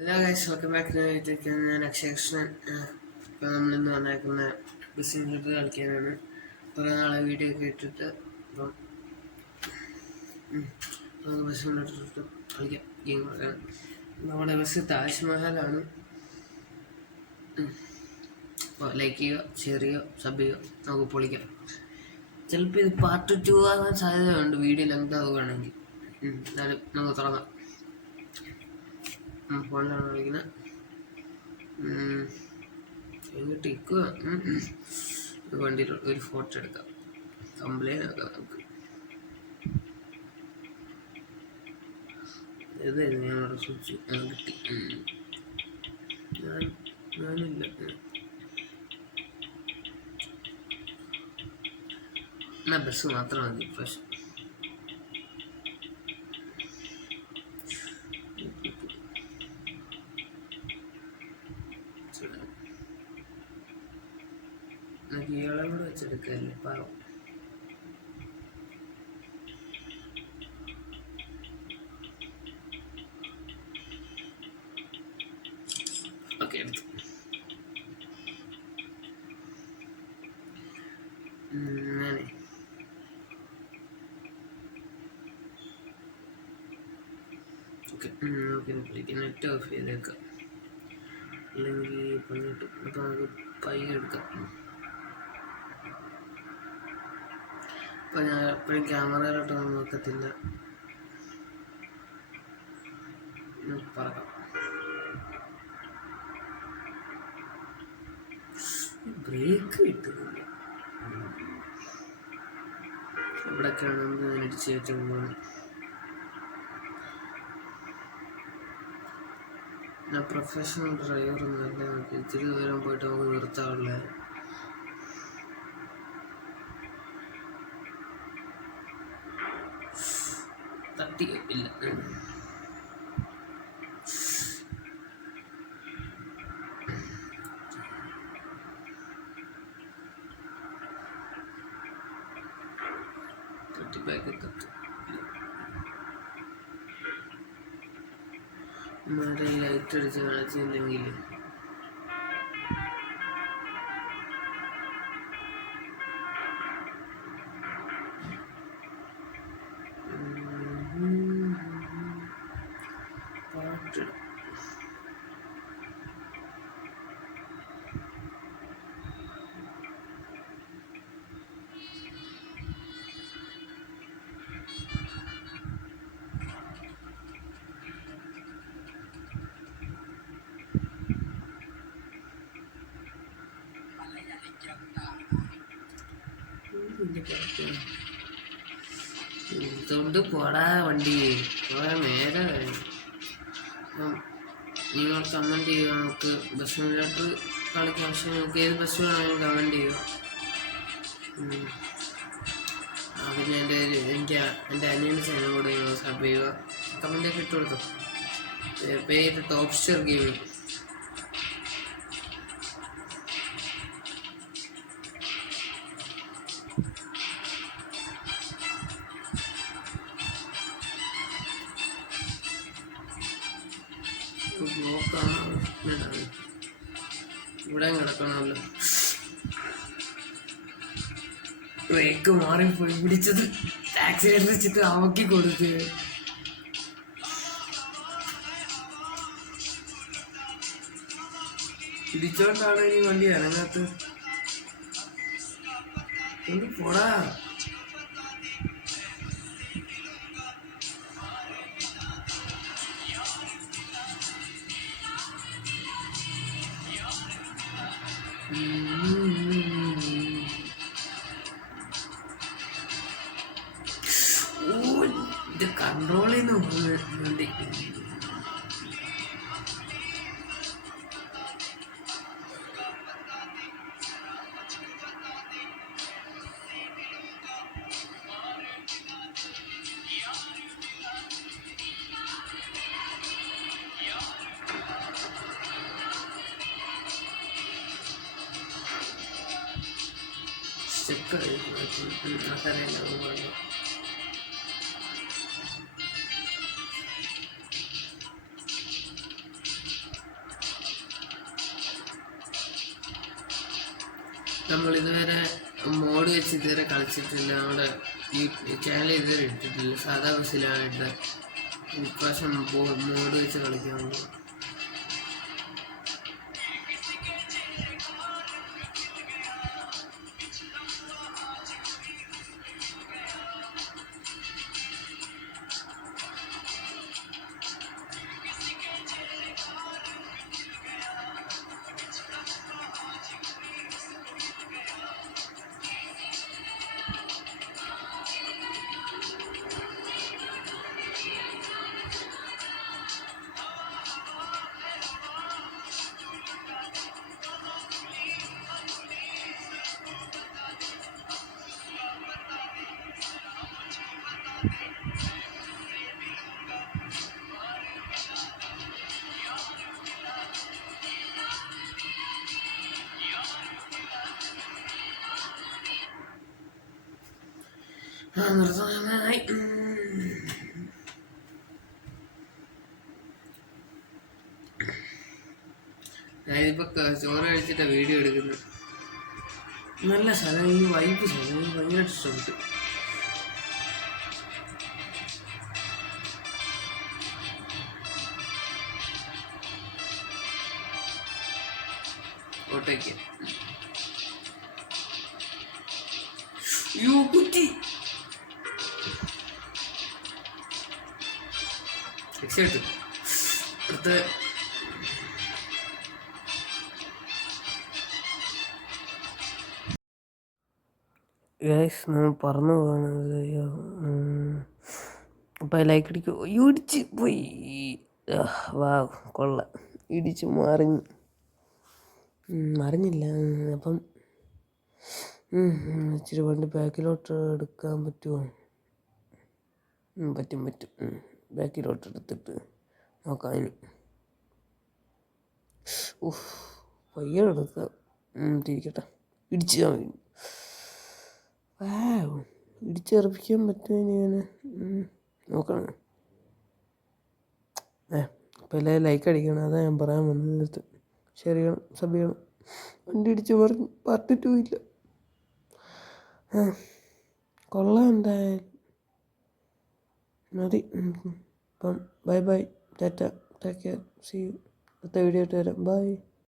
എല്ലാ guys welcome back to YouTube. ഞാൻ അക്ഷയകൃഷ്ണൻ. ഇപ്പോൾ നമ്മളിന്ന് വന്നേക്കുന്ന ബസ്സിൻ്റെ കളിക്കാനാണ്. കുറേ നാളെ വീഡിയോ ഒക്കെ ഇട്ടിട്ട് അപ്പം നമുക്ക് ബസ്സിൻ്റെ കളിക്കാം, ഗെയിം കളിക്കാം. നമ്മുടെ ബസ് താജ്മഹലാണ്. അപ്പോൾ ലൈക്ക് ചെയ്യുക, ഷെയർ ചെയ്യുക, സബ് ചെയ്യുക, നമുക്ക് പൊളിക്കാം. ചിലപ്പോൾ ഇത് പാർട്ട് 2 ആകാൻ സാധ്യതയുണ്ട്, വീഡിയോ ലെങ്ത് ആവുകയാണെങ്കിൽ. എന്നാലും നമുക്ക് തുടങ്ങാം. ഫോണിലാണ് കളിക്കുന്നത്. എങ്ങോട്ട് ഇക്കുക വണ്ടിയിൽ ഒരു ഫോട്ടോ എടുക്കാം, കംപ്ലൈൻ്റ് ആക്കാം നമുക്ക്. ഏതായിരുന്നു ഞാനവിടെ സ്വിച്ച് കിട്ടി. ഞാനില്ല, എന്നാ ബസ് മാത്രം മതി. പക്ഷെ ഇയാളെ കൂടെ വെച്ചെടുക്കല്ലേ പാവം. ഓക്കെ, എടുത്തു. അങ്ങനെ ഓക്കെ, നെറ്റ് ഓഫ് ചെയ്തേക്കാം, അല്ലെങ്കിൽ പണിട്ട്. അപ്പം നമുക്ക് പയ്യെ എടുക്കാം. അപ്പം ഞാൻ എപ്പോഴും ക്യാമറയിലോട്ടൊന്നും നോക്കത്തില്ല, പറക്കാം. ബ്രേക്ക് കിട്ടുന്നില്ല. ഇവിടെയൊക്കെയാണ് നമുക്ക് ഇടിച്ച് കയറ്റി പോകുന്നത്. ഞാൻ പ്രൊഫഷണൽ ഡ്രൈവറൊന്നും അല്ല, നമുക്ക് ഇത്തിരി ദൂരം പോയിട്ട് നമുക്ക് നിർത്താറുള്ള. തട്ടി ഇല്ല. തട്ടിപ്പാക്കി തട്ടി നമ്മുടെ ലൈറ്റ് അടിച്ച് കാണിച്ചില്ലെങ്കിൽ പാട്ട്. ഇതുകൊണ്ട് പോടാ വണ്ടി, കുറേ നേരമായി. നിങ്ങൾ കമൻറ്റ് ചെയ്യുക, നമുക്ക് ബസ്സിനോട്ട് കളിക്കാം. പക്ഷെ നിങ്ങൾക്ക് ഏത് ബസ് വേണമെങ്കിലും കമൻറ്റ് ചെയ്യുക. പിന്നെ എൻ്റെ അനിയൻ്റെ ചാനൽ കൂടെ സബ് ചെയ്യുക, കമൻറ്റൊക്കെ ഇട്ട് കൊടുത്തു. പേര് ടോപ്പ് സ്റ്റാർ ഗെയിമിംഗ്. ഇവിടെ കിടക്കണമല്ലോ. ബ്രേക്ക് മാറിപ്പോയി, പിടിച്ചത് ആക്സിഡന്റ് വെച്ചിട്ട് അവക്കി കൊടുത്ത്. പിടിച്ചോണ്ടാണ് ഈ വണ്ടി ഇറങ്ങാത്ത. ഒന്ന് പോടാ. ഇത് കൺട്രോൾ ചെയ്യുന്ന വണ്ടി. സ്റ്റെപ്പ് അതറിയാലോ. നമ്മൾ ഇതുവരെ മോഡ് വെച്ച് ഇതുവരെ കളിച്ചിട്ടില്ല. നമ്മുടെ ഈ ചാനൽ ഇതുവരെ ഇട്ടിട്ടില്ല. സാധാ ബസ്സിലാണ് ഇട്ടത്. ഇപ്രാവശ്യം മോഡ് വെച്ച് കളിക്കാൻ. നിർത്താനായി. ഞാനിപ്പോ ചോറ് കഴിച്ചിട്ടാ വീഡിയോ എടുക്കുന്നത്. നല്ല സ്ഥലം, ഈ വൈബ് സ്ഥലം ഭയങ്കര ഇഷ്ടമുണ്ട്. കോട്ടയ്ക്ക് കുറ്റി രക്ഷപ്പെട്ടു. അടുത്ത് നമ്മൾ പറഞ്ഞു പോകണത്. അപ്പം ലൈക്ക് അടിക്കും. ഇടിച്ച് പോയി. വാ കൊള്ളാം. ഇടിച്ച് മറിഞ്ഞില്ല. അപ്പം ഇച്ചിരി വണ്ടി ബാക്കിലോട്ട് എടുക്കാൻ പറ്റുമോ? പറ്റും. ബാക്കിലോട്ട് എടുത്തിട്ട് നോക്കാം. ഇനി പയ്യെ എടുക്കാം. തിരിക്കട്ടെ. ഇടിച്ചെറുപ്പിക്കാൻ പറ്റുമോ ഇങ്ങനെ നോക്കണം. അപ്പം എല്ലാവരും ലൈക്ക് അടിക്കണം. അതാ ഞാൻ പറയാൻ വന്നത്. ഷെയർ ചെയ്യണം, സബ് ചെയ്യണം. വണ്ടി ഇടിച്ച് മറിഞ്ഞ് പാർട്ട് 2 ഇല്ല. കൊള്ളാം എന്തായാലും മതി. അപ്പം bye tata, take care, see you. അടുത്ത വീഡിയോ ആയിട്ട് വരാം. ബൈ.